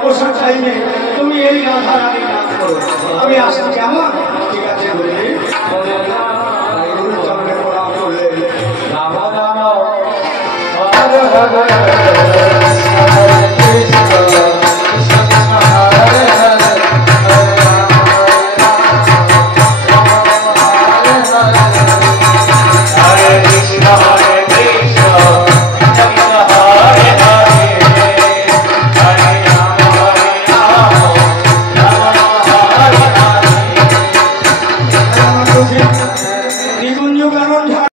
অবসর চাইবে তুমি এই রাধা রানী নাম করো। আমি আসছি, কেমন? ঠিক আছে বলি চরণে প্রণাম করলেন। রাম রাম হরে হরে হরে কৃষ্ণ কৃষ্ণ কৃষ্ণ হরে হরে হরে কৃষ্ণ হরে কৃষ্ণ কৃষ্ণ কৃষ্ণ হরে হরে হরে রাম রাম হরে হরে। নিকুঞ্জ কারণ